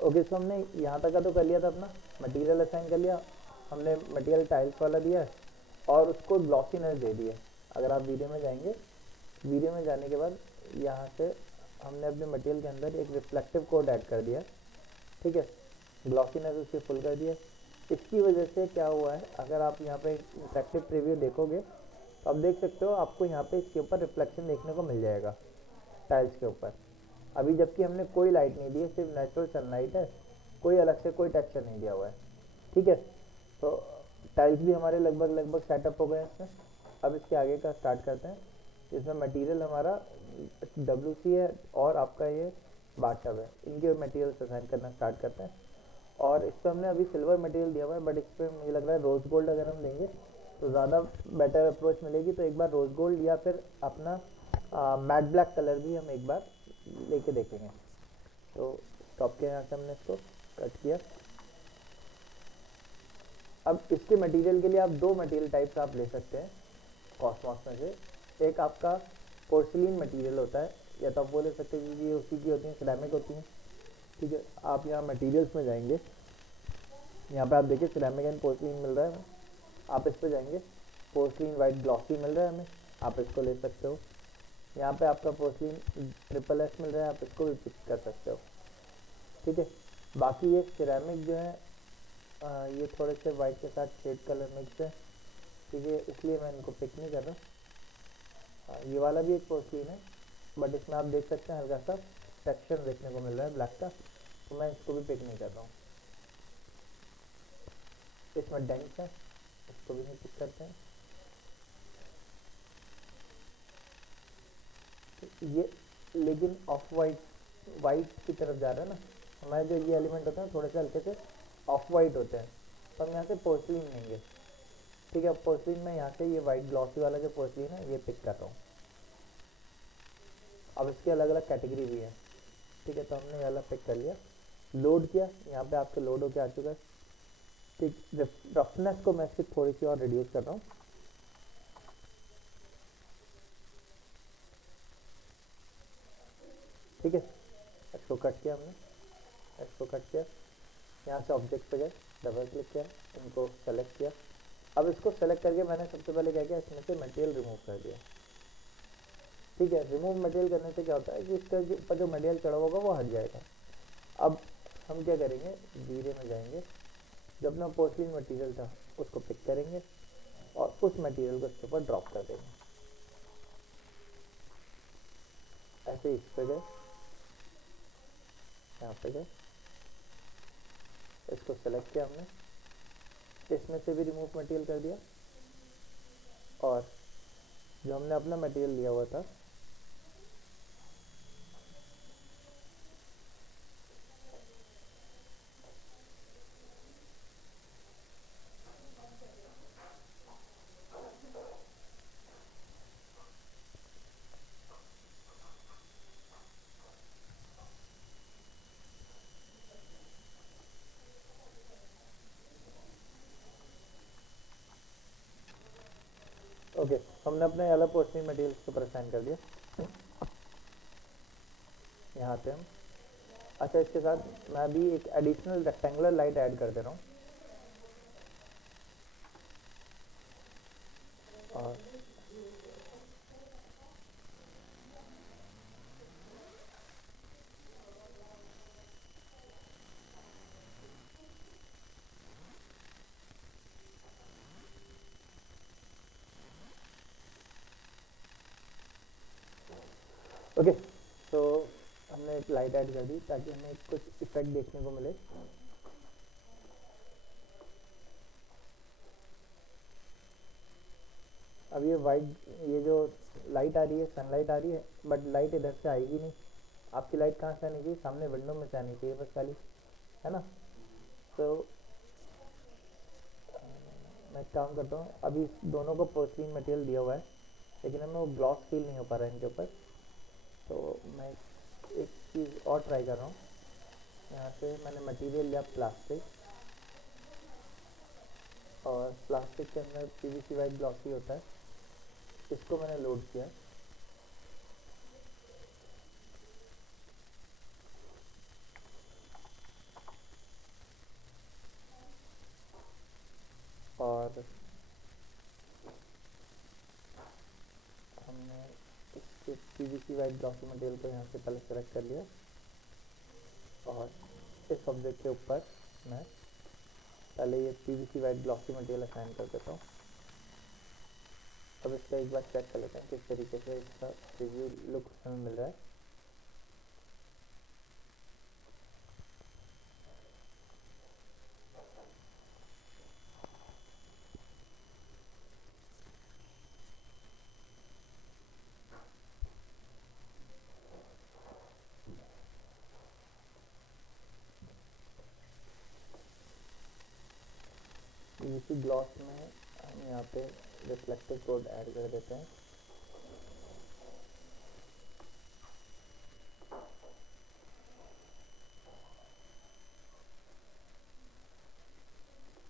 Okay, सो हमने यहाँ तक का तो कर लिया था, अपना मटेरियल असाइन कर लिया, हमने मटेरियल टाइल्स वाला दिया है और उसको ग्लॉसीनेस दे दिया। अगर आप वीडियो में जाएंगे, वीडियो में जाने के बाद यहाँ से हमने अपने मटेरियल के अंदर एक रिफ्लेक्टिव कोड ऐड कर दिया, ठीक है, ग्लॉसीनेस उसकी फुल कर दिया। इसकी वजह से क्या हुआ है, अगर आप यहाँ पे इंटरेक्टिव प्रीव्यू देखोगे तो आप देख सकते हो, आपको यहाँ पे इसके ऊपर रिफ्लेक्शन देखने को मिल जाएगा टाइल्स के ऊपर। अभी जबकि हमने कोई लाइट नहीं दी है, सिर्फ नेचुरल सनलाइट है, कोई अलग से कोई टेक्सचर नहीं दिया हुआ है, ठीक है। तो टाइल्स भी हमारे लगभग सेटअप हो गए हैं इसमें। अब इसके आगे का स्टार्ट करते हैं। इसमें मटेरियल हमारा WC है और आपका ये बाथटब है, इनके मटेरियल असाइन करना स्टार्ट करते हैं। और इस पर हमने अभी सिल्वर मटेरियल दिया हुआ है, बट इस पर मुझे लग रहा है रोज़ गोल्ड अगर हम देंगे तो ज़्यादा बेटर अप्रोच मिलेगी। तो एक बार रोज़ गोल्ड या फिर अपना मैट ब्लैक कलर भी हम एक बार लेके देखेंगे। तो टॉप के यहाँ से हमने इसको कट किया। अब इसके मटेरियल के लिए आप दो मटेरियल टाइप्स आप ले सकते हैं कॉस्मॉस में से। एक आपका पोर्सिलिन मटेरियल होता है, या तो आप वो ले सकते हैं क्योंकि ये उसी की होती है, सिरेमिक होती हैं, ठीक है। आप यहाँ मटेरियल्स में जाएंगे, यहाँ पे आप देखिए सिरेमिक एंड पोर्सिलिन मिल रहा है, आप इस पे जाएंगे, पोर्सिलिन वाइट ग्लॉसी मिल रहा है हमें, आप इसको ले सकते हो। यहाँ पे आपका पोर्सिलिन SSS मिल रहा है, आप इसको भी पिक कर सकते हो, ठीक है। बाकी ये सिरेमिक जो है ये थोड़े से वाइट के साथ शेड कलर मिक्स है, ठीक है, इसलिए मैं इनको पिक नहीं कर रहा। ये वाला भी एक पोर्सिलिन है, बट इसमें आप देख सकते हैं हल्का सा टेक्सचर देखने को मिल रहा है ब्लैक का, तो मैं इसको भी पिक नहीं कर रहा हूँ। इसमें डेंट्स है, इसको भी नहीं पिक करते हैं। ये लेकिन ऑफ वाइट की तरफ जा रहा है ना, हमारे जो ये एलिमेंट होते हैं थोड़े से हल्के से ऑफ वाइट होते हैं, तो हम यहाँ से पोर्सिलिन लेंगे, ठीक है। पोर्सिलिन में यहाँ से ये वाइट ग्लॉसी वाला जो पोर्सिलिन है ये पिक कर रहा हूँ। अब इसकी अलग अलग कैटेगरी भी है, ठीक है, तो हमने ये वाला पिक कर लिया, लोड किया, यहाँ पे आपके लोड होके आ चुका है, ठीक। रफनेस को मैं इसकी थोड़ी सी और रिड्यूस कर रहा हूँ, ठीक है। इसको कट किया हमने, इसको कट किया, यहाँ से ऑब्जेक्ट पे गए, डबल क्लिक किया, इनको सेलेक्ट किया। अब इसको सेलेक्ट करके मैंने सबसे पहले क्या किया, इसमें से मटेरियल रिमूव कर दिया, ठीक है। रिमूव मटेरियल करने से क्या होता है कि इसका ऊपर जो मटेरियल चढ़ा होगा वो हट जाएगा। अब हम क्या करेंगे, धीरे में जाएंगे, जो अपना पोर्सिलिन मटेरियल था उसको पिक करेंगे और उस मटेरियल को इसके ऊपर ड्रॉप कर देंगे, ऐसे इस पे गए, यहाँ पे गए, इसको सेलेक्ट किया हमने, इसमें से भी रिमूव मटेरियल कर दिया, और जो हमने अपना मटेरियल लिया हुआ था ओके, हमने अपने वाला पोर्सिलिन मटेरियल के ऊपर असाइन कर दिया, यहाँ पे हम। अच्छा, इसके साथ मैं अभी एक एडिशनल रेक्टेंगुलर लाइट ऐड कर दे रहा हूँ, और ओके, तो हमने एक लाइट ऐड कर दी ताकि हमें कुछ इफेक्ट देखने को मिले। अब ये वाइट, ये जो लाइट आ रही है, सनलाइट आ रही है, बट लाइट इधर से आएगी नहीं। आपकी लाइट कहाँ से आनी चाहिए, सामने विंडो में से आनी चाहिए बस खाली, है ना। तो मैं एक काम करता हूँ, अभी इस दोनों को पोर्सिलिन मटेरियल दिया हुआ है, लेकिन हमें वो ग्लॉस फील नहीं हो पा रहा है इनके ऊपर, तो मैं एक चीज़ और ट्राई कर रहा हूँ। यहाँ से मैंने मटेरियल लिया प्लास्टिक, और प्लास्टिक के अंदर PVC वाइट ग्लॉसी होता है, इसको मैंने लोड किया, वाइट ग्लॉसी मटेरियल को यहाँ से पहले सेलेक्ट कर लिया और इस ऑब्जेक्ट के ऊपर मैं पहले ये PVC white glossy material assign कर देता हूँ। अब इसका एक बार चेक कर लेते हैं किस तरीके से इसका प्रीव्यू लुक हमें मिल रहा है। पीवीसी ग्लॉस में हम यहाँ पे रिफ्लेक्टिव कोड ऐड कर देते हैं।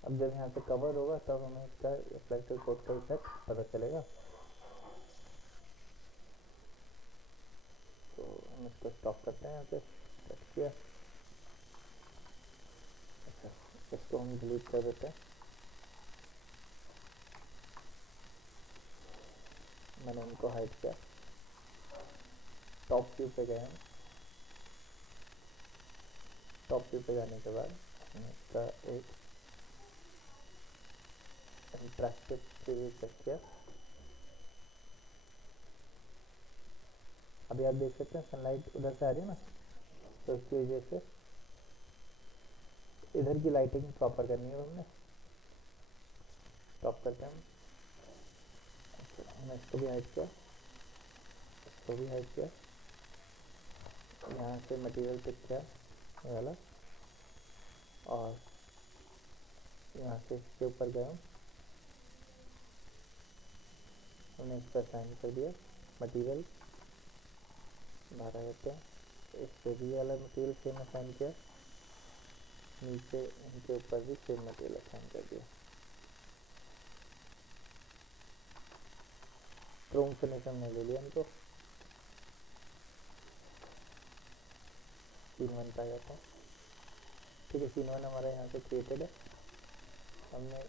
अब जब यहाँ पे कवर होगा तब हमें इसका रिफ्लेक्टिव कोड का इफेक्ट पता चलेगा। तो हम इसको स्टॉप करते हैं यहाँ पे, सेट किया। अच्छा, इसको हम डिलीट कर देते हैं। मैंने इनको हाइड किया। टॉप व्यू पे गए हम। टॉप व्यू पे जाने के बाद हमने इसका एक इंटरेक्टिव प्रीव्यू चेक किया। अभी आप देख सकते हैं सनलाइट उधर से आ रही है ना, तो इसकी वजह से इधर की लाइटिंग प्रॉपर करनी है हमने। स्टॉप करते हैं हम। अच्छा, हमने इसको भी हाइड किया, इसको भी हाइड किया। यहाँ से मटेरियल पिक किया ये वाला और यहाँ से इसके ऊपर गए हमने इसको असाइन कर दिया मटेरियल। बाहर आ जाते हैं। इस पे भी वाला मटेरियल सेम असाइन किया, नीचे इनके ऊपर भी सेम मटेरियल असाइन कर दिया। क्रोम फिनिश हमने ले लिया इनको। सीन 1 पे आ जाता हूँ। ठीक है, सीन 1 हमारा यहाँ से क्रिएटेड है। हमने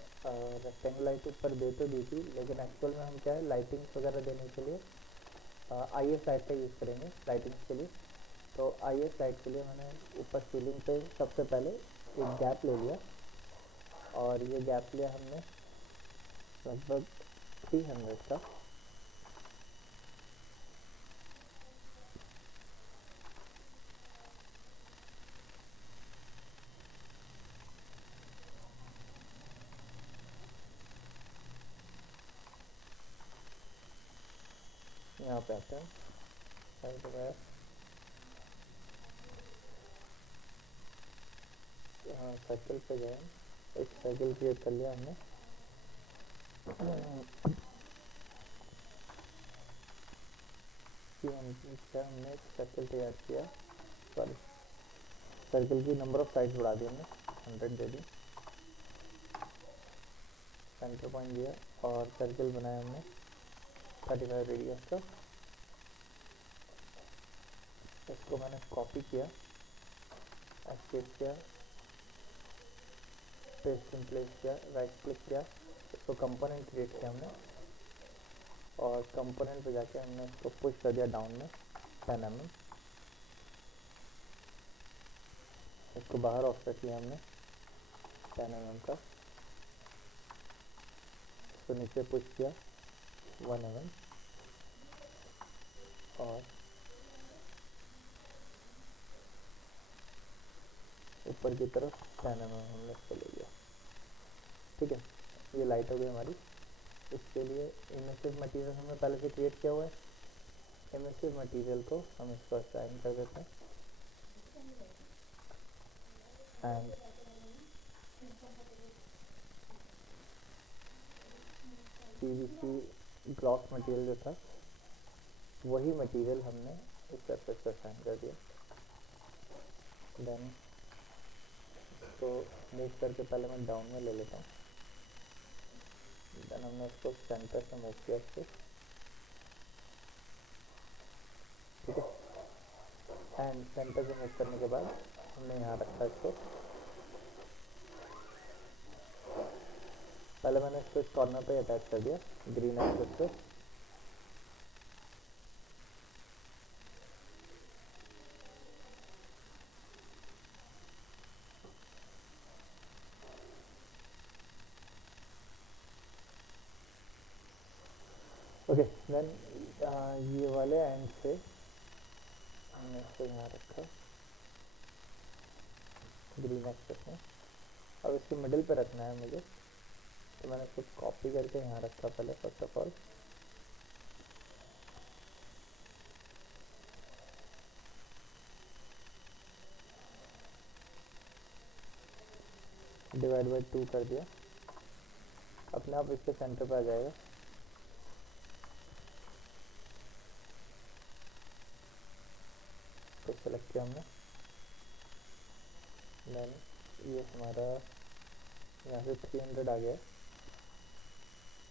रेक्टेंगल लाइट ऊपर दे तो दी थी, लेकिन एक्चुअल में हम क्या है लाइटिंग्स वगैरह देने के लिए IS लाइट का यूज़ करेंगे लाइटिंग्स के लिए। तो IS लाइट के लिए मैंने ऊपर सीलिंग पे सबसे पहले एक गैप ले लिया और ये गैप लिया हमने लगभग 300 का। यहाँ पे आते हैं साइड वायर, यहाँ सर्कल पे गए, एक सर्कल क्रिएट कर लिया हमने। हमने एक सर्कल तैयार किया, सॉरी सर्कल की नंबर ऑफ साइड्स बढ़ा दी हमने, 100 दे दी। सेंटर पॉइंट दिया और सर्कल बनाया हमने 35 रेडियस का। इसको मैंने कॉपी किया, एस्केप किया, पेस्ट इन प्लेस किया, राइट क्लिक किया, इसको कंपोनेंट क्रिएट किया हमने और कंपोनेंट पे जाके हमने इसको पुश कर दिया डाउन में 10 mm। इसको बाहर ऑफसेट लिया हमने 10 mm का, इसको नीचे पुश किया 1 mm और ऊपर की तरफ 10 mm हमने इसको ले लिया। ठीक है, ये लाइट हो गई हमारी। इसके लिए इमिसिव मटेरियल हमने पहले से क्रिएट किया हुआ है। इमिसिव मटेरियल को हम इसको असाइन कर देते हैं एंड पीवीसी ग्लॉस मटेरियल जो था वही मटेरियल हमने इस सरफेस पर असाइन कर दिया। देन इसको मूव करके पहले मैं डाउन में ले लेता हूँ। देन हमने इसको सेंटर से मूव किया इसको। ठीक है, एंड सेंटर से मूव करने के बाद हमने यहाँ रखा इसको। पहले मैंने इसको इस कॉर्नर पे अटैच कर दिया ग्रीन एक्सेस पे। ओके देन ये वाले एंड से हमने इसको यहाँ रखा ग्रीन एक्सेस में। अब इसके मिडिल पे रखना है मुझे, तो मैंने इसको कॉपी करके यहाँ रखा पहले first of all. Divide by 2 कर दिया, अपने आप इसके सेंटर पे आ जाएगा। तो सेलेक्ट किया हमने, देन ये हमारा यहाँ से 300 आ गया,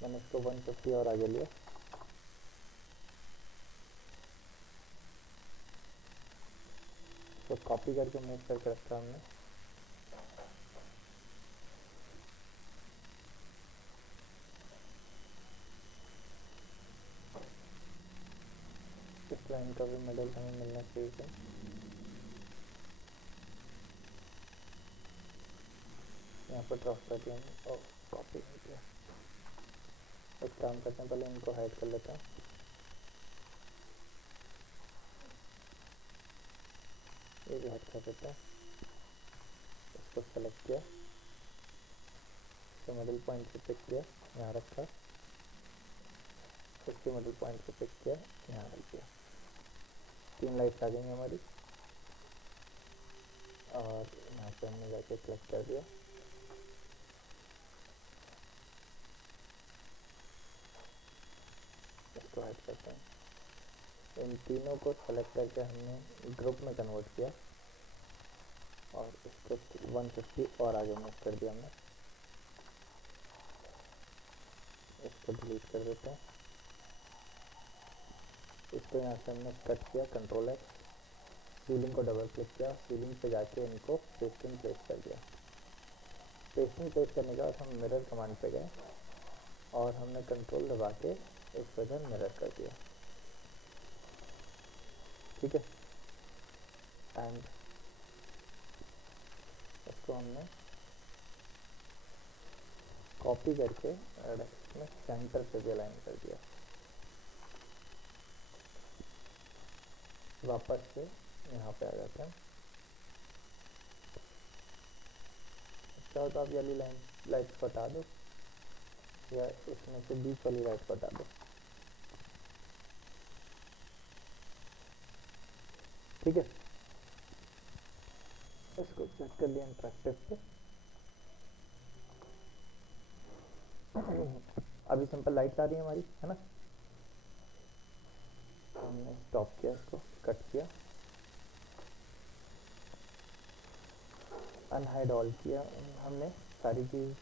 मैंने इसको 150 और आगे लिया। तो कॉपी करके मूव करके रखा हमने। इस लाइन का भी मिडल हमें मिलना चाहिए। यहाँ पर ड्रॉप कर दिया हमने और कॉपी कर दिया। एक काम करते हैं, पहले इनको हाइड कर लेते हैं। ये भी हाइड कर देते हैं। इसको सेलेक्ट किया, इसको मिडिल पॉइंट से पिक किया, यहाँ रखा, इसके मिडिल पॉइंट से पिक किया, यहाँ रख दिया। 3 लाइट्स आ गई हमारी, और यहाँ पे हमने जाके क्लिक कर दिया। इसको हाइड करते हैं। इन तीनों को सेलेक्ट करके हमने ग्रुप में कन्वर्ट किया और इसको 150 और आगे मूव कर दिया हमने। इसको डिलीट कर देते हैं। इसको यहाँ से हमने कट किया, कंट्रोल एक्स, सीलिंग को डबल क्लिक किया, सीलिंग पे जाके इनको पेस्टिंग प्लेस कर दिया। पेस्टिंग प्लेस करने के बाद हम मिरर कमांड पे गए और हमने कंट्रोल दबा के इस वजह मिरर कर दिया। ठीक है, एंड इसको हमने कॉपी करके में सेंटर से भी अलाइन कर दिया। वापस से यहाँ पे आ जाते हैं। चाहो तो आप येलो लाइट हटा दो या इसमें से बीच वाली लाइट हटा दो। ठीक है, इसको चेक कर लिया इंटरेक्टिव पे। अभी सिंपल लाइट्स आ रही है हमारी, है ना। हमने स्टॉप किया, इसको कट किया, अनहाइड ऑल किया हमने, सारी चीज़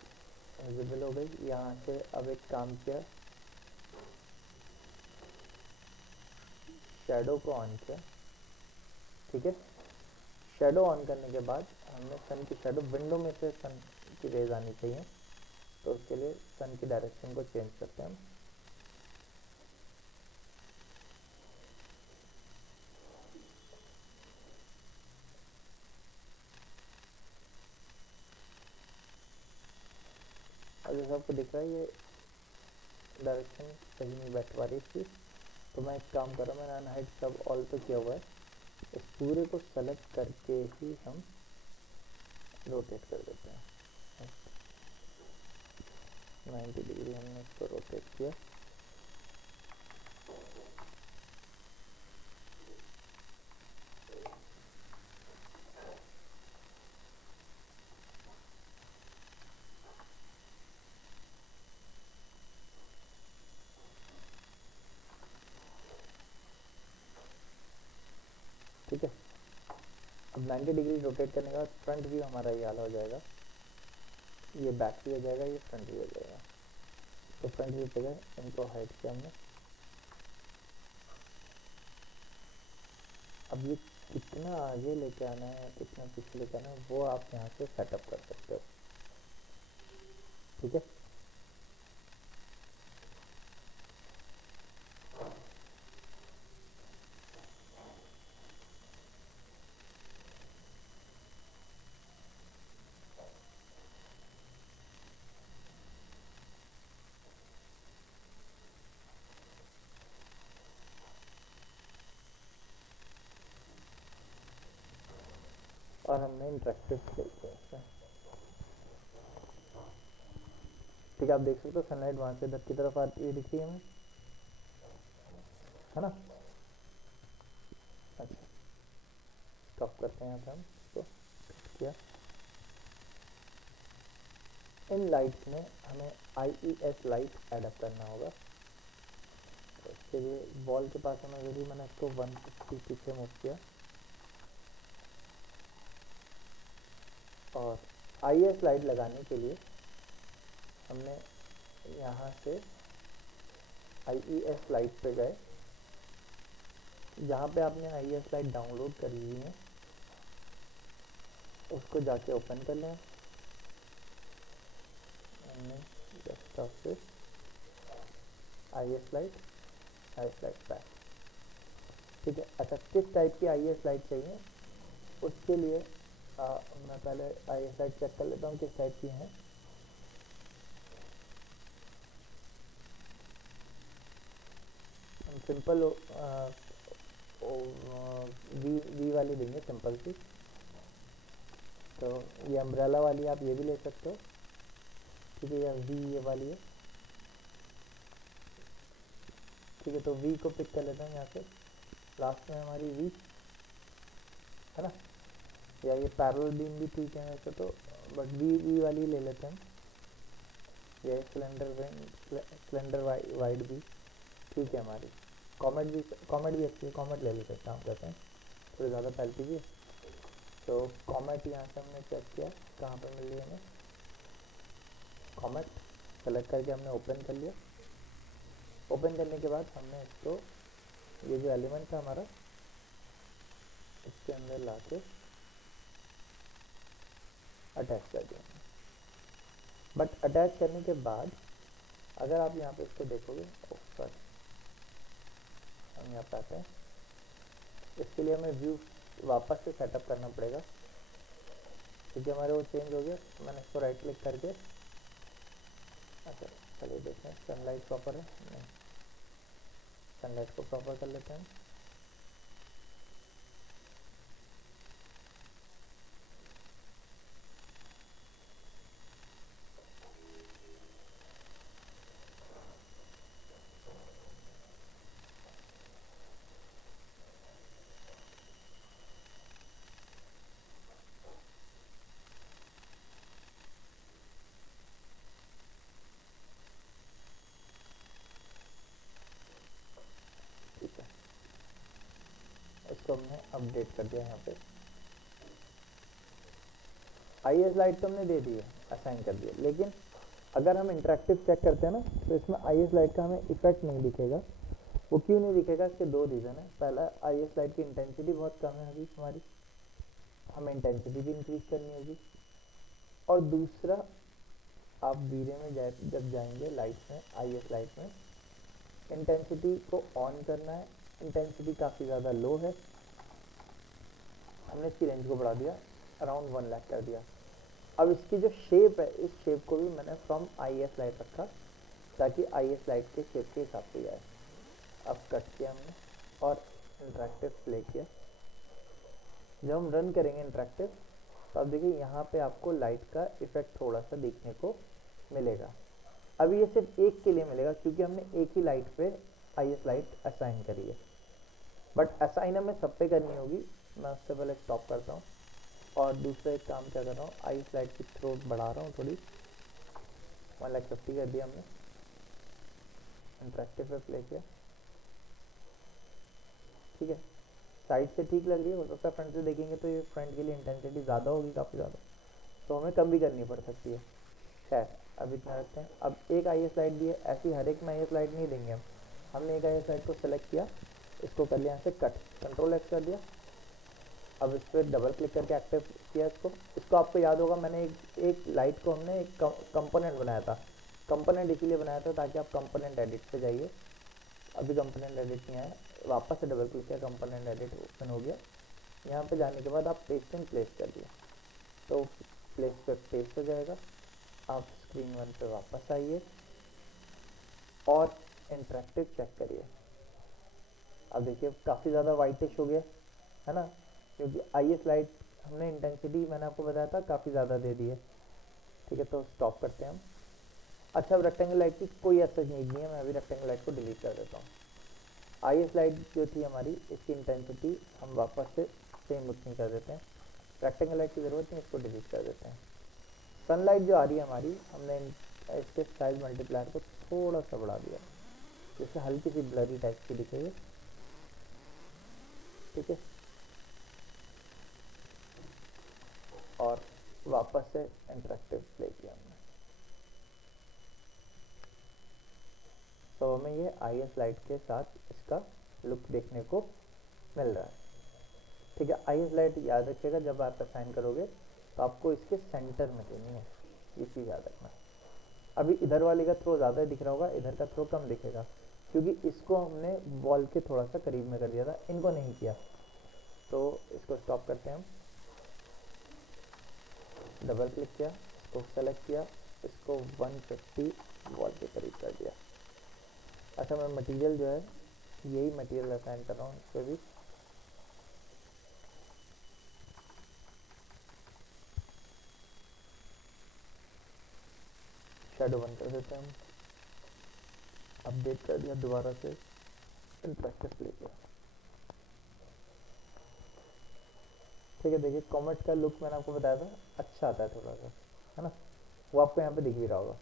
विजिबल हो गई। यहाँ से अब एक काम किया, शैडो को ऑन किया। ठीक है, शैडो ऑन करने के बाद हमने सन की शैडो, विंडो में से सन की रेज आनी चाहिए, तो उसके लिए सन की डायरेक्शन को चेंज करते हैं हम। और जैसे आपको दिख रहा है ये डायरेक्शन सही नहीं बैठ पा रही थी, तो मैं एक काम कर रहा हूँ, मैंने अनहाइड सब ऑल पे किया हुआ है। इस पूरे को सेलेक्ट करके ही हम रोटेट कर देते हैं। 90 डिग्री हमने इसको रोटेट किया। ठीक है, अब 90 डिग्री रोटेट करने के बाद फ्रंट व्यू हमारा ये हाल हो जाएगा, ये बैक व्यू हो जाएगा, ये फ्रंट व्यू हो जाएगा। तो फ्रंट व्यू पे गए, इनको हाइड किया हमने। अब ये कितना आगे लेके आना है, कितना पीछे लेके आना है, वो आप यहाँ से सेटअप कर सकते हो। ठीक है, और हमने इंटरेक्टिव ले किया इसमें। ठीक है, आप देख सकते हो सनलाइट वहाँ से इधर की तरफ आती हुई दिख रही है हमें, है ना। अच्छा, स्टॉप करते हैं यहाँ पे हम इसको किया। इन लाइट्स में हमें IES लाइट एडअप करना होगा। तो इसके लिए वॉल के पास हमें जरूरी, मैंने इसको 150 पीछे मूव किया और IES लाइट लगाने के लिए हमने यहाँ से IES लाइट पे गए। जहाँ पे आपने IES लाइट डाउनलोड करी हुई है उसको जाके ओपन कर लें। हमने डेस्कटॉप से IES लाइट पैक, ठीक है। अच्छा, किस टाइप की IES लाइट चाहिए उसके लिए मैं पहले IES लाइट चेक कर लेता हूँ किस टाइप की हैं। हम सिंपल वी वाली देंगे, सिंपल सी। तो ये अम्ब्रेला वाली आप ये भी ले सकते हो, ठीक है, या वी ये वाली है, ठीक है। तो वी को पिक कर लेते हैं यहाँ से, लास्ट में हमारी वी है ना, या ये पैरेलल बीम भी ठीक है वैसे तो, बट वी वाली ले लेते हैं। ये सिलेंडर वाइड भी ठीक है हमारी। कॉमेट भी अच्छी है, कॉमेट ले लेते हैं, काम करते हैं थोड़ी ज़्यादा फैलती भी है। तो कॉमेट यहाँ से हमने चेक किया कहाँ पर मिल रही है हमें, कॉमेट सेलेक्ट करके हमने ओपन कर लिया। ओपन करने के बाद हमने इसको, ये जो एलिमेंट था हमारा, इसके अंदर ला के अटैच कर दिया। बट अटैच करने के बाद अगर आप यहाँ पे इसको देखोगे, सॉरी, हम यहाँ पे आते हैं, इसके लिए हमें व्यू वापस से सेटअप करना पड़ेगा क्योंकि हमारे वो चेंज हो गया। मैंने इसको राइट क्लिक करके, अच्छा चलिए देखते हैं सनलाइट प्रॉपर है नहीं, सनलाइट को प्रॉपर कर लेते हैं। ठीक है, इसको हमने अपडेट कर दिया। यहाँ पे IES लाइट तो हमने दे दी है, असाइन कर दिया, लेकिन अगर हम इंटरेक्टिव चेक करते हैं ना तो इसमें IES लाइट का हमें इफेक्ट नहीं दिखेगा। वो क्यों नहीं दिखेगा, इसके दो रीज़न है। पहला, IES लाइट की इंटेंसिटी बहुत कम है अभी हमारी, हमें इंटेंसिटी भी इंक्रीज करनी होगी। और दूसरा, आप वीरे में जब जाएंगे लाइट में, IES लाइट में इंटेंसिटी को ऑन करना है। इंटेंसिटी काफ़ी ज़्यादा लो है, हमने इसकी रेंज को बढ़ा दिया, अराउंड 1 लाख कर दिया। अब इसकी जो शेप है, इस शेप को भी मैंने फ्रॉम IES लाइट रखा ताकि IES लाइट के शेप के हिसाब से जाए। अब कट किया हमने और इंटरेक्टिव प्ले किया। जब हम रन करेंगे इंटरेक्टिव तो अब देखिए यहाँ पे आपको लाइट का इफेक्ट थोड़ा सा देखने को मिलेगा। अभी ये सिर्फ एक के लिए मिलेगा क्योंकि हमने एक ही लाइट पे IES लाइट असाइन करी है, बट असाइन हमें सब पे करनी होगी। मैं उससे पहले स्टॉप करता हूँ और दूसरा एक काम क्या कर रहा हूँ, IES लाइट की थ्रोट बढ़ा रहा हूँ थोड़ी, 150 कर दिया हमने, इंटरेक्टिव पे प्ले किया, ठीक है। साइड से ठीक लग रही है, हो सकता है फ्रंट से देखेंगे तो ये फ्रंट के लिए इंटेंसिटी ज़्यादा होगी, काफ़ी ज़्यादा, तो हमें कम भी करनी पड़ सकती है। खैर अब इतना रखते हैं। अब एक IES लाइट भी है, ऐसी हर एक में IES लाइट नहीं देंगे हम। हमने एक IES लाइट को सेलेक्ट किया, इसको कर लिया यहाँ से कट, कंट्रोल X कर दिया। अब इस पर डबल क्लिक करके एक्टिव किया इसको आपको याद होगा मैंने एक लाइट को हमने एक कंपोनेंट बनाया था। कंपोनेंट इसीलिए बनाया था ताकि आप कंपोनेंट एडिट पे जाइए। अभी कंपोनेंट एडिट नहीं आया, वापस से डबल क्लिक किया, कंपोनेंट एडिट ओपन हो गया। यहाँ पे जाने के बाद आप पेस्ट एंड प्लेस कर दिया तो प्लेस पे पेस्ट हो जाएगा। आप स्क्रीन 1 पे वापस आइए और इंटरेक्टिव चेक करिए। अब देखिए काफ़ी ज़्यादा वाइटिश हो गया है ना, क्योंकि IES लाइट हमने इंटेंसिटी मैंने आपको बताया था काफ़ी ज़्यादा दे दी है। ठीक है, तो स्टॉप करते हैं हम। अच्छा, अब रेक्टेंगल लाइट की कोई ऐसा नीड नहीं है, मैं अभी रेक्टेंगल लाइट को डिलीट कर देता हूँ। IS लाइट जो थी हमारी, इसकी इंटेंसिटी हम वापस से सेम उतनी कर देते हैं। रेक्टेंगल लाइट की ज़रूरत नहीं, इसको डिलीट कर देते हैं। सनलाइट जो आ रही है हमारी, हमने इसके साइज मल्टीप्लायर को थोड़ा सा बढ़ा दिया, जिससे हल्की सी ब्लरी टाइप की दिखेगी। ठीक है, और वापस से इंटरेक्टिव प्ले किया हमने, तो हमें ये IS लाइट के साथ इसका लुक देखने को मिल रहा है। ठीक है, IS लाइट याद रखिएगा, जब आप असाइन करोगे तो आपको इसके सेंटर में देनी है, ये चीज़ याद रखना। अभी इधर वाले का थ्रो ज़्यादा दिख रहा होगा, इधर का थ्रो कम दिखेगा, क्योंकि इसको हमने वॉल के थोड़ा सा करीब में कर दिया था, इनको नहीं किया। तो इसको स्टॉप करते हैं हम, डबल क्लिक किया, इसको सेलेक्ट किया, इसको 150 वॉल के करीब कर दिया। अच्छा, मैं मटेरियल जो है यही मटेरियल असाइन कर रहा हूँ इस पर भी। शेडो बंद कर देते हैं हम, अपडेट कर दिया दोबारा से, इंटरेक्टिव प्ले किया। ठीक है, देखिए कॉमेट का लुक मैंने आपको बताया था अच्छा आता है थोड़ा सा, है ना, वो आपको यहाँ पे दिख भी रहा होगा।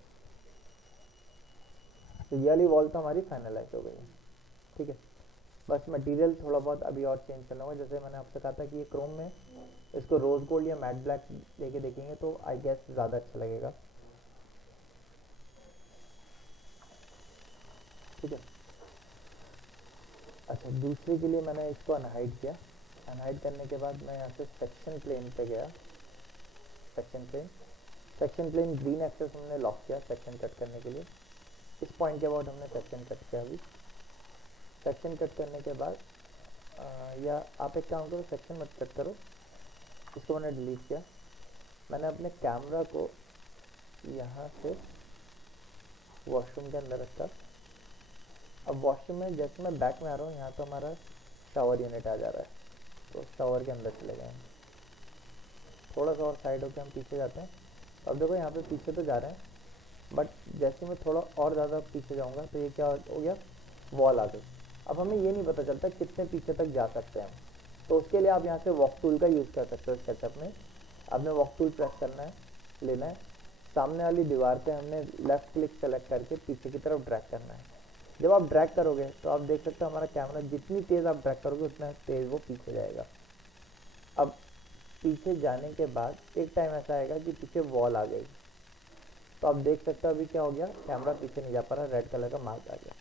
तो ये वाली वॉल तो हमारी फाइनलाइज हो गई है। ठीक है, बस मटेरियल थोड़ा बहुत अभी और चेंज करना होगा। जैसे मैंने आपसे कहा था कि ये क्रोम में, इसको रोज गोल्ड या मैट ब्लैक लेके देखेंगे तो आई गेस ज़्यादा अच्छा लगेगा। ठीक है, अच्छा, दूसरे के लिए मैंने इसको अनहाइड किया। अनहाइड करने के बाद मैं यहाँ से सेक्शन प्लेन पे गया, सेक्शन प्लेन ग्रीन एक्सेस हमने लॉक किया सेक्शन कट करने के लिए। इस पॉइंट के बाद हमने सेक्शन कट किया। अभी सेक्शन कट करने के बाद या आप एक काम करो, सेक्शन मत कट करो, इसको मैंने डिलीट किया। मैंने अपने कैमरा को यहाँ से वॉशरूम के अंदर रखा। अब वॉशरूम में जैसे मैं बैक में आ रहा हूँ, यहाँ तो हमारा शावर यूनिट आ जा रहा है, तो शावर के अंदर चले गए। थोड़ा सा और साइड होकर हम पीछे जाते हैं। अब देखो यहाँ पे पीछे तो जा रहे हैं, बट जैसे मैं थोड़ा और ज़्यादा पीछे जाऊँगा तो ये क्या हो गया, वॉल आ गई। अब हमें ये नहीं पता चलता कितने पीछे तक जा सकते हैं हम, तो उसके लिए आप यहाँ से वॉक टूल का यूज़ कर सकते हो। सेटअप में आपने वॉक टूल प्रेस करना है, लेना है, सामने वाली दीवार पे हमने लेफ़्ट क्लिक सेलेक्ट करके पीछे की तरफ ड्रैग करना है। जब आप ड्रैग करोगे तो आप देख सकते हो हमारा कैमरा जितनी तेज़ आप ड्रैग करोगे उतना तेज़ वो पीछे जाएगा। अब पीछे जाने के बाद एक टाइम ऐसा आएगा कि पीछे वॉल आ गई, तो आप देख सकते हो अभी क्या हो गया, कैमरा पीछे नहीं जा पा रहा, रेड कलर का मार्क आ गया।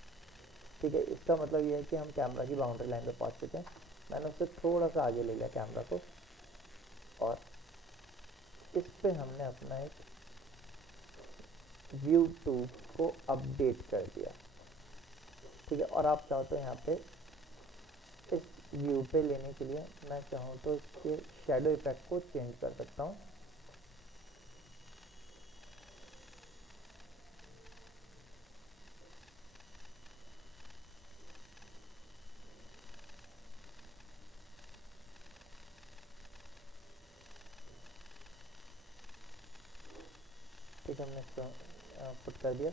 ठीक है, इसका मतलब ये है कि हम कैमरा की बाउंड्री लाइन पे पहुंच चुके हैं। मैंने उससे थोड़ा सा आगे ले लिया कैमरा को, और इस पे हमने अपना एक व्यू 2 को अपडेट कर दिया। ठीक है, और आप चाहो तो यहाँ पे इस व्यू पे लेने के लिए मैं चाहूँ तो इसके शेडो इफेक्ट को चेंज कर सकता हूँ। ठीक है, हमने इसको पुट कर दिया,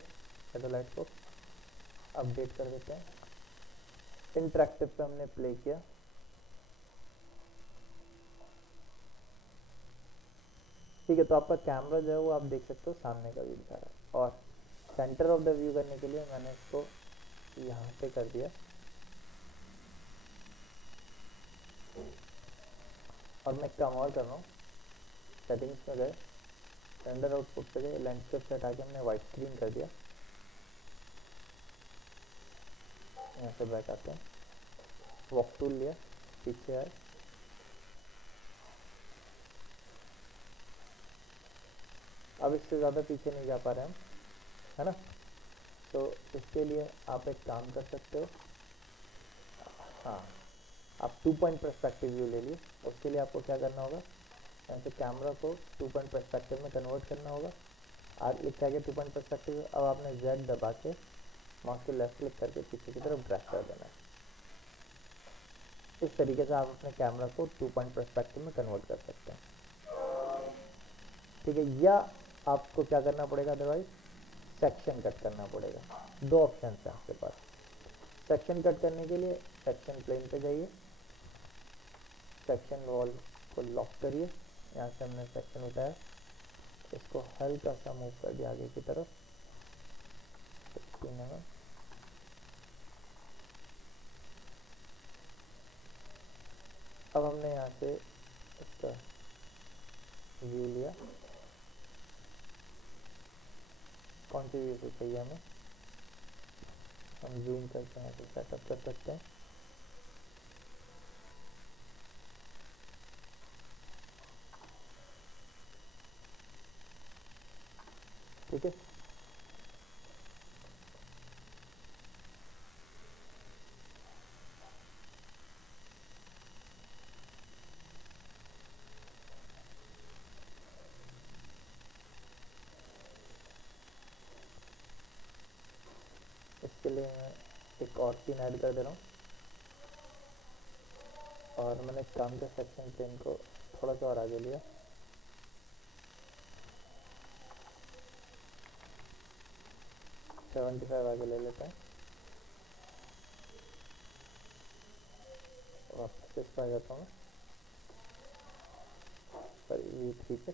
शेडो लाइट को अपडेट कर देते हैं। इंटरेक्टिव पे हमने प्ले किया। ठीक है, तो आपका कैमरा जो है वो आप देख सकते हो सामने का व्यू दिखा रहा है, और सेंटर ऑफ द व्यू करने के लिए मैंने इसको यहाँ पे कर दिया। और मैं काम और कर रहा हूँ, सेटिंग्स में गए, रेंडर आउटपुट पे गए, लैंडस्केप से हटा के हमने वाइट स्क्रीन कर दिया। यहाँ से बैक आते हैं, वॉक टूल लिया, पीछे आए, अब इससे ज़्यादा पीछे नहीं जा पा रहे हम, है ना। तो इसके लिए आप एक काम कर सकते हो, हाँ, आप 2 पॉइंट पर्सपेक्टिव व्यू ले लिए। उसके लिए आपको क्या करना होगा, यहाँ से कैमरा को 2 पॉइंट पर्सपेक्टिव में कन्वर्ट करना होगा। और लिखा गया 2 पॉइंट पर्सपेक्टिव, अब आपने Z दबा के माउस को लेफ्ट क्लिक करके पीछे की तरफ ड्रैग कर देना है। इस तरीके से आप अपने कैमरा को 2 पॉइंट पर्सपेक्टिव में कन्वर्ट कर सकते हैं। ठीक है, या आपको क्या करना पड़ेगा अदरवाइज सेक्शन कट करना पड़ेगा। दो ऑप्शन है आपके पास। सेक्शन कट करने के लिए सेक्शन प्लेन पे जाइए, सेक्शन वॉल को लॉक करिए। यहाँ से हमने सेक्शन उठाया, इसको हल्का सा मूव कर दिया आगे की तरफ 16 mm। अब हमने यहाँ से इसका व्यू लिया, कौन सी व्यू से चाहिए हमें, हम जूम करके यहाँ से सेटअप कर सकते हैं। ठीक है, इसके लिए मैं एक और सीन ऐड कर दे रहा हूँ, और मैंने काम के सेक्शन प्लेन को थोड़ा सा और आगे लिया, सेवेंटी 75 आगे ले लेते हैं। वापस इस पर आ जाता हूँ, सॉरी V3 पे।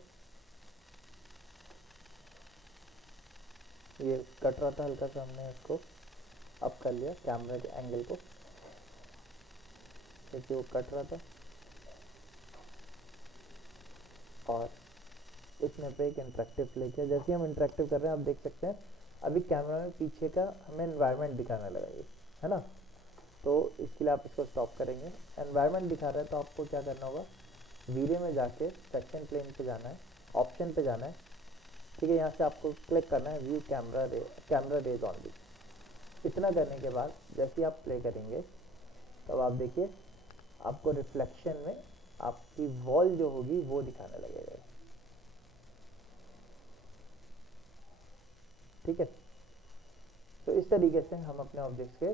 ये कट रहा था हल्का सा, हमने इसको अप कर लिया कैमरा के एंगल को, क्योंकि वो कट रहा था। और इसमें पे एक इंटरेक्टिव प्ले किया। जैसे हम इंटरेक्टिव कर रहे हैं आप देख सकते हैं अभी कैमरा में पीछे का हमें एनवायरनमेंट दिखाने लगा, ये है ना। तो इसके लिए आप इसको स्टॉप करेंगे, एनवायरनमेंट दिखा रहा है तो आपको क्या करना होगा, वीडियो में जाके सेक्शन प्लेन पे जाना है, ऑप्शन पे जाना है। ठीक है, यहाँ से आपको क्लिक करना है व्यू कैमरा रेज ऑनली। इतना करने के बाद जैसे आप प्ले करेंगे तब आप देखिए आपको रिफ्लेक्शन में आपकी वॉल जो होगी वो दिखाने लगेगा। ठीक है, तो इस तरीके से हम अपने ऑब्जेक्ट्स के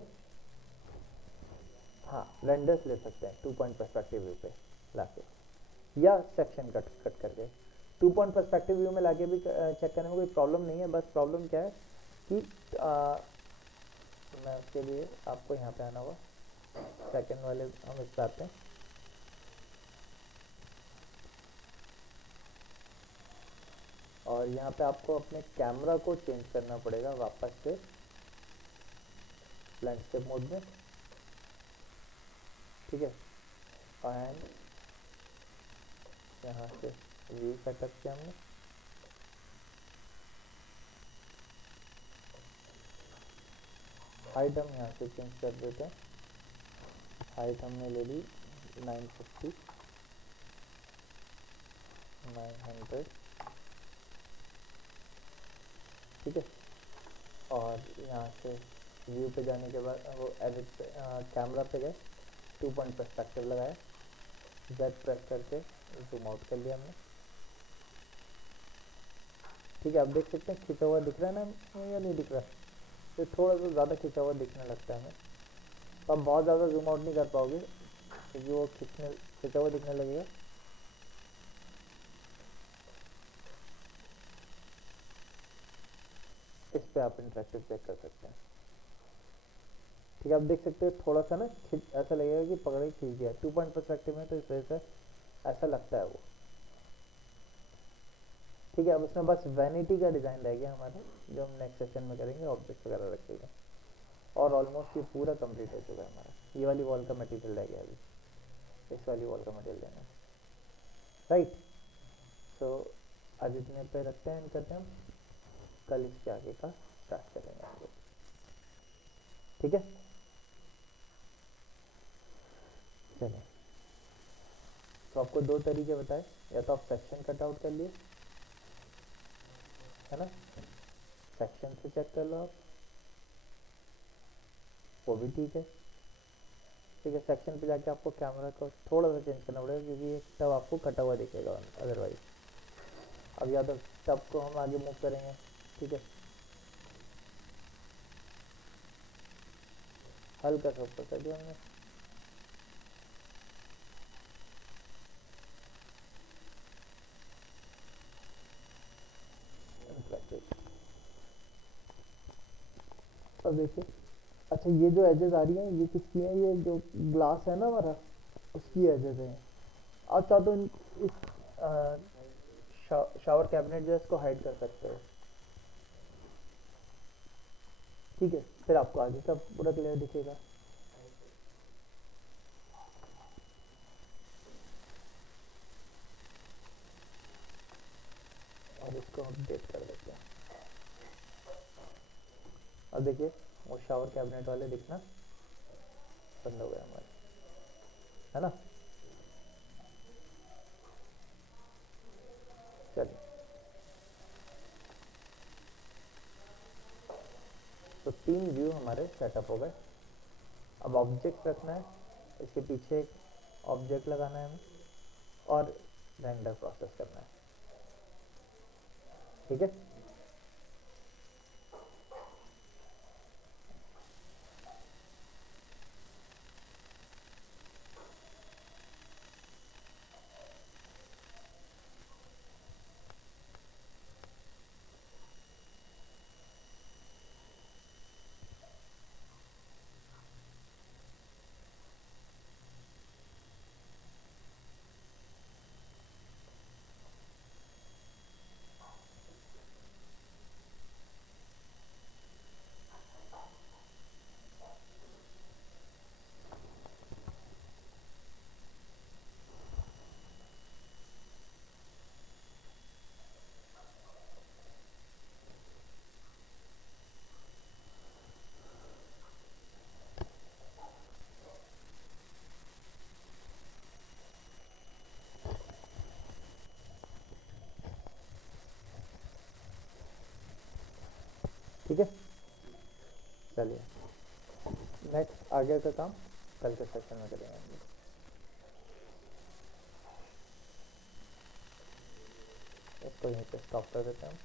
हाँ रेंडर्स ले सकते हैं 2 पॉइंट पर्सपेक्टिव व्यू पे लाके, या सेक्शन कट करके। 2 पॉइंट पर्सपेक्टिव व्यू में लाके भी चेक करने में कोई प्रॉब्लम नहीं है। बस प्रॉब्लम क्या है कि मैं उसके लिए आपको यहाँ पे आना होगा, सेकंड वाले हम इस पे आते हैं। और यहाँ पे आपको अपने कैमरा को चेंज करना पड़ेगा वापस से लैंडस्केप मोड में। ठीक है, एंड यहाँ से व्यू सेटअप किया हमने, हाइट हम यहाँ से चेंज कर देते हैं। हाइट हमने ले ली 950 900। ठीक है, और यहाँ से व्यू पे जाने के बाद वो एडिट पे कैमरा पे गए, 2 पॉइंट पर्सपेक्टिव लगाया, जेड प्रेस करके जूम आउट कर लिया हमने। ठीक है, आप देख सकते हैं खिंचा हुआ दिख रहा है ना या नहीं दिख रहा है, तो थोड़ा सा ज़्यादा खिंचा हुआ दिखने लगता है हमें। तो आप बहुत ज़्यादा जूम आउट नहीं कर पाओगे क्योंकि वो खिंचा हुआ दिखने लगेगा। इस पे आप इंटरेक्टिव चेक कर सकते हैं। ठीक है, आप देख सकते हैं थोड़ा सा ना ऐसा लगेगा कि पकड़ के खींच दिया। 2 पॉइंट पर्सपेक्टिव में तो इस वजह से ऐसा लगता है वो। ठीक है, अब इसमें बस वैनिटी का डिज़ाइन रह गया हमारा, जो हम नेक्स्ट सेशन में करेंगे, ऑब्जेक्ट वगैरह रखेंगे। और ऑलमोस्ट ये पूरा कंप्लीट हो चुका है हमारा। ये वाली वॉल का मटेरियल रह गया अभी, इस वाली वॉल का मटेरियल देना है। राइट, सो आज इतने पे रखते हैं, करते हैं हम कल इसके आगे का स्टार्ट करेंगे आगे। ठीक है, चलिए। तो आपको 2 तरीके बताए, या तो आप सेक्शन कट आउट कर लिए, है ना, सेक्शन से चेक कर लो आप, वो भी ठीक है। ठीक है, सेक्शन पे जाके आपको कैमरा को थोड़ा सा चेंज करना पड़ेगा क्योंकि तब आपको कटा हुआ दिखेगा अदरवाइज। अब या तो टब को हम आगे मूव करेंगे। ठीक है, हल्का सा ऊपर कर दिया हमने, अब देखिए, अच्छा ये जो एजेस आ रही हैं ये किसकी हैं, ये जो ग्लास है ना हमारा उसकी एजेस हैं। आप चाहो तो इस शावर कैबिनेट जो है इसको हाइड कर सकते हो। ठीक है, फिर आपको आगे का पूरा क्लियर दिखेगा। और इसको अपडेट कर देते हैं। अब देखिए वो शावर कैबिनेट वाले दिखना बंद हो गए हमारे, है ना। चलिए, तो 3 व्यू हमारे सेटअप हो गए। अब ऑब्जेक्ट रखना है, इसके पीछे एक ऑब्जेक्ट लगाना है हमें, और रेंडर प्रोसेस करना है। ठीक है, ठीक है। चलिए, नेक्स्ट आगे का काम कल के सेशन में करेंगे। इसको यहीं पे स्टॉप कर देते हैं हम।